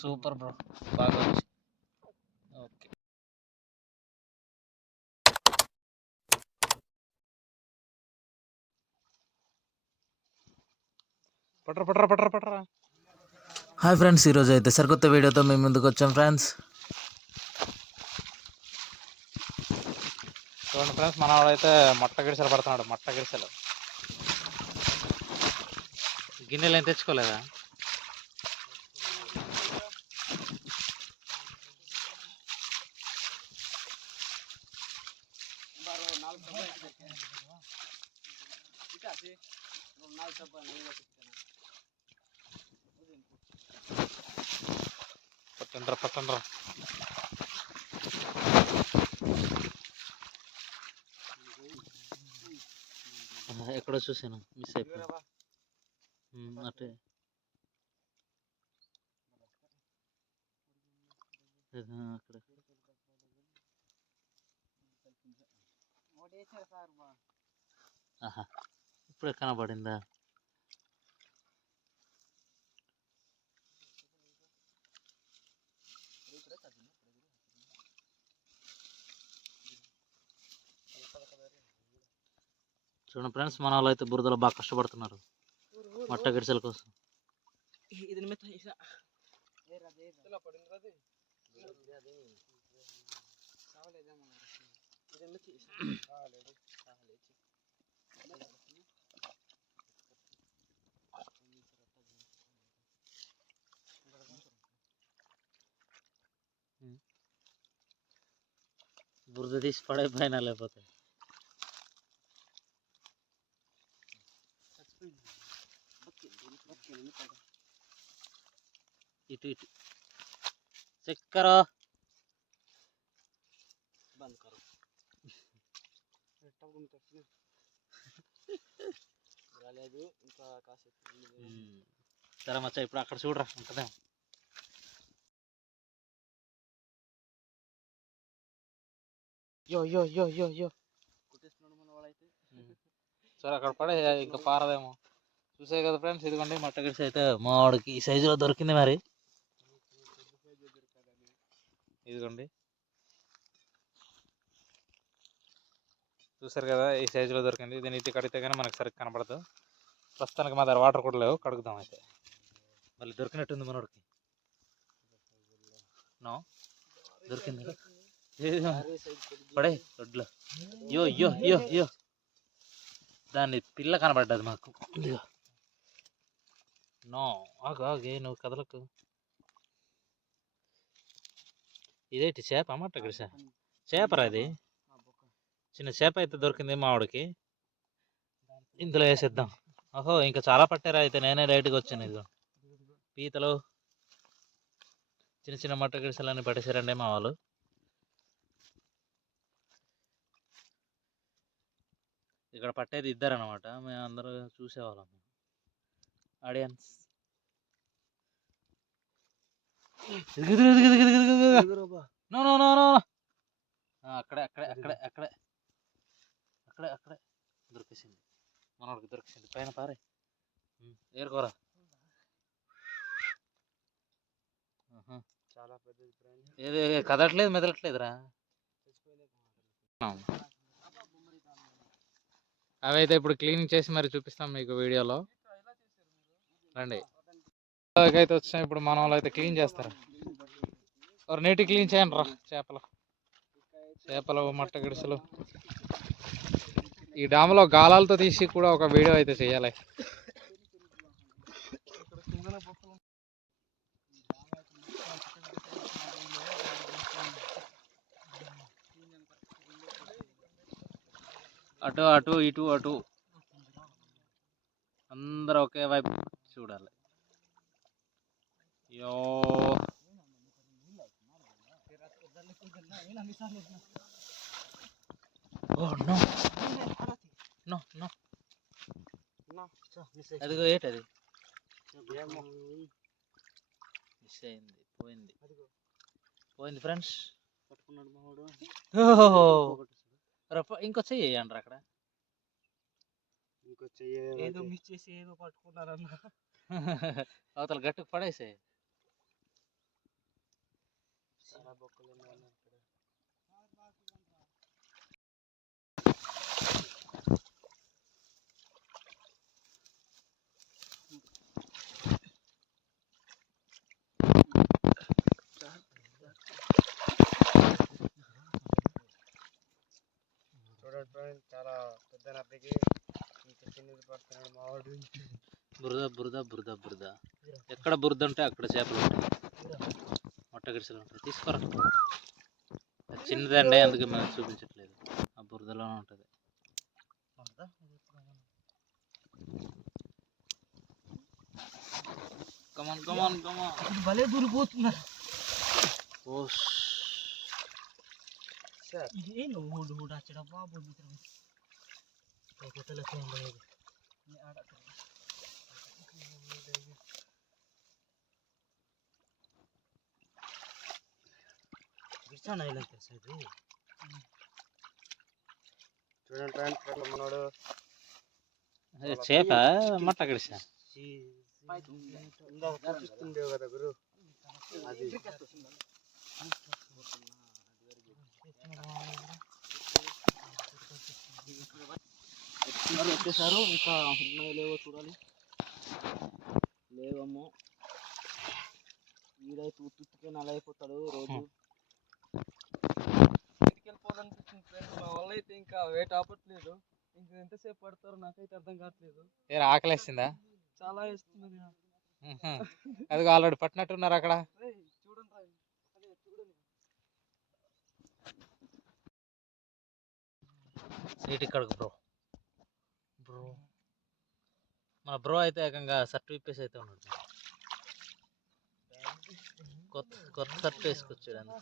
Super bro బాగా వచ్చి. Okay. పట్ర పట్ర పట్ర పట్ర. హాయ్ ఫ్రెండ్స్ ఈరోజు అయితే సరికొత్త వీడియోతో మేము ముందుకు వచ్చాం ఫ్రెండ్స్ చూడండి ఫ్రెండ్స్ మన వాడైతే మొట్ట గిడిసెలు పడుతున్నాడు మొట్ట గిడిసెలు. గిన్నెలు ఏం తెచ్చుకోలేదా? పట్టండ్రా పట్టండ్రా. ఆహా, ఎక్కడో చూసాను మిస్ అయిపోయింది. ఉమ్, అటే ఆహా, అక్కడ. ఆహా. ఇప్పుడే కనబడిందా? చూడండి ఫ్రెండ్స్ మన వాళ్ళు అయితే బురదలో బాగా కష్టపడుతున్నారు. మట్ట గిడిసెల కోసం. బురద తీసి పడైపోయినా లేకపోతే. ఇటు ఇటు. చక్కెర. ఉమ్. సరే మచ్చా ఇప్పుడు అక్కడ చూడరా ఉంటుందేమో. యో యో యో యో యో. సరే అక్కడ పడే ఇంకా పారదేమో. చూసే కదా ఫ్రెండ్స్ ఇదిగోండి మట్ట గిడిసి అయితే మా వాడికి ఈ సైజులో దొరికింది మరి. ఇదిగోండి. చూసారు కదా ఈ సైజులో దొరికింది. దీన్ని ఇటు కడిగితే కానీ మనకు సరిగ్గా కనపడదు. ప్రస్తుతానికి మా దగ్గర వాటర్ కూడా లేవు. కడుగుదాం అయితే. మళ్ళీ దొరికినట్టుంది మనోడికి. నో? దొరికింది? పడే దొడ్లో. యో యో యో యో. దాన్ని పిల్ల కనబడ్డది మాకు. ఇదిగో. నో ఆగు ఆగే నువ్వు కదలకు. ఇదేంటి చేప? మట్ట కృష చేపరా అది చిన్న చేప అయితే దొరికింది మావాడికి ఇందులో వేసేద్దాం. ఓహో ఇంకా చాలా పట్టారా అయితే? నేనే రైట్గా వచ్చాను ఇదిగో. పీతలు. చిన్న చిన్న మట్ట గిడిసెలన్నీ పట్టేశారండి మా వాళ్ళు. ఇక్కడ పట్టేది ఇద్దరు అనమాట మేము అందరూ చూసేవాళ్ళం. Audience no no no no అక్కడే అక్కడే అక్కడే అక్కడే. అక్కడే అక్కడే. దొరికేసింది. మనోడికి దొరికేసింది. పైన పారే. ఏరుకోరా. చాలా పెద్దది ఏది కదలట్లేదు మెదలట్లేదురా. అవైతే ఇప్పుడు క్లీనింగ్ చేసి మరి చూపిస్తాం మీకు వీడియోలో. రండి. అయితే వచ్చినాయి ఇప్పుడు మన వాళ్ళు అయితే క్లీన్ చేస్తారు. ఎవరు నీటి క్లీన్ చేయండి రా చేపలు. చేపలు మట్ట గిడిసెలు. ఈ డామ్లో గాలాలతో తీసి కూడా ఒక వీడియో అయితే చేయాలి అటు అటు ఇటు అటు. అందరూ ఒకే వైపు చూడాలి. Yo. Oh no. No no. అదిగో ఏంటది మిస్ అయింది పోయింది. పోయింది ఫ్రెండ్స్. పట్టుకున్నాడు రఫ్ ఇంకో చెయ్యి వేయండి అక్కడ. ఇంకో చెయ్యి ఏదో మిస్ చేసి ఏదో పట్టుకున్నారన్న. అవతల గట్టుకు పడేసే పడుతున్నాడు మావాడు బురద బురద బురద బురద. ఎక్కడ బురద ఉంటే అక్కడ చేపలు ఉంటాయి. మొట్ట గిరిసెలు ఉంటాయి. తీసుకోరా. చిన్నదండి అందుకే మేము చూపించట్లేదు. ఆ బురదలోనే ఉంటుంది. కమాన్ కమాన్ కమాన్ భలే దూరిపోతున్నారు. ఓష్ ఇదే నువ్వు కూడా అచ్చడ బాబు మిత్రం ఇలా తెలుసా ఇది చూడండి ఫ్రెండ్స్ ఎట్లా మనోడు చేప మట్ట గిరిసె ఇందాక చూపిస్తుండేవు కదా గురు అది వచ్చేసారు. ఇంకా ఉన్నాయో లేవో చూడాలి. లేవమ్మో వీడైతే ఉత్తుకే నల్ల అయిపోతాడు రోజు వెళ్ళిపోవాలనిపిస్తుంది ఫ్రెండ్ మా వల్ల అయితే ఇంకా వెయిట్ ఆపట్లేదు. ఇంకా ఎంతసేపు పడతారో నాకైతే అర్థం కావట్లేదు. ఆకలేసిందా? చాలా ఇస్తున్నది నాకు. అది ఆల్రెడీ పట్టినట్టున్నారు అక్కడ. రేయ్, చూడండి రా. అదే చూడండి. సీట్ ఇక్కడికి బ్రో బ్రో. మన బ్రో అయితే ఏకంగా షర్ట్ విప్పేసి అయితే ఉన్నాడు కొత్త కొత్త షర్ట్ వేసుకొచ్చాడు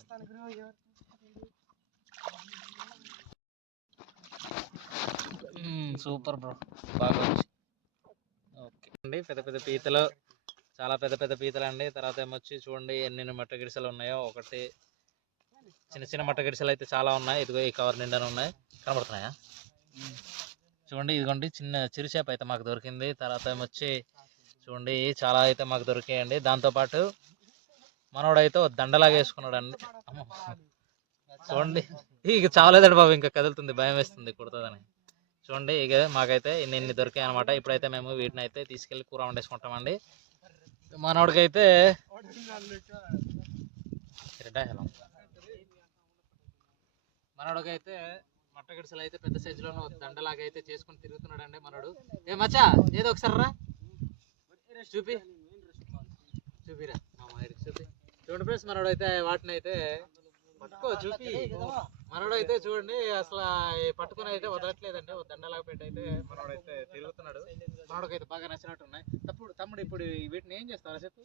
సూపర్ బ్రో. బాగా ఓకే. అండి పెద్ద పెద్ద పీతలు చాలా పెద్ద పెద్ద పీతలు అండి. తర్వాత ఏమొచ్చి చూడండి ఎన్ని మట్ట గిడిసెలు ఉన్నాయో. ఒకటి చిన్న చిన్న మట్ట గిడిసెలు అయితే చాలా ఉన్నాయి. ఇదిగో ఈ కవర్ నిండా ఉన్నాయి. కనబడుతున్నాయా? చూడండి ఇదిగోండి చిన్న చిరుచేప అయితే మాకు దొరికింది. తర్వాత ఏమొచ్చి చూడండి చాలా అయితే మాకు దొరికాయండి. దాంతోపాటు మనోడైతే దండలాగా వేసుకున్నాడు అండి చూడండి. ఇక చాలేదండి బాబు ఇంకా కదులుతుంది భయం వేస్తుంది కుడుతుందని. చూడండి ఇక మాకైతే ఇన్ని ఇన్ని దొరికాయి అనమాట ఇప్పుడైతే మేము వీటిని అయితే తీసుకెళ్ళి కూర వండేసుకుంటామండి. మనోడికైతే మనోడికైతే మట్ట గిడిసెలు అయితే పెద్ద సైజులో దండలాగా అయితే చేసుకుని తిరుగుతున్నాడండి మనోడు. ఏ మచ్చా ఏదో ఒకసారి రా. చూపి. చూపిరా. చూపి. చూడండి ఫ్రెండ్స్ మనోడు అయితే వాటిని అయితే పట్టుకో చూపి. మనోడు అయితే చూడండి అసలు పట్టుకుని అయితే వదలట్లేదండి. దండలాగా పెట్టి అయితే మనోడు అయితే తిరుగుతున్నాడు. మనోడికి అయితే బాగా నచ్చినట్టు ఉన్నాయి తప్పుడు తమ్ముడు ఇప్పుడు వీటిని ఏం చేస్తారా చెప్పు.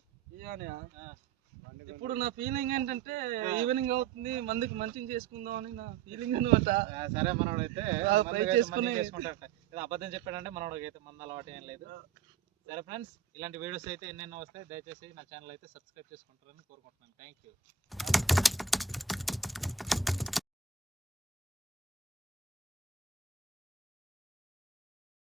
ఇప్పుడు నా ఫీలింగ్ ఏంటంటే ఈవినింగ్ అవుతుంది మందికి మంచిగా చేసుకుందాం అని నా ఫీలింగ్ అనమాట సరే మనోడు అయితే ఆ, ఫ్రై చేసుకుని- అబద్ధం చెప్పాడంటే మనోడికి అయితే మంద అలవాటు ఏం లేదు. సరే ఫ్రెండ్స్ ఇలాంటి వీడియోస్ అయితే ఎన్నెన్నో వస్తాయి. దయచేసి నా ఛానల్ అయితే సబ్స్క్రైబ్ చేసుకుంటారని కోరుకుంటున్నాను. Thank you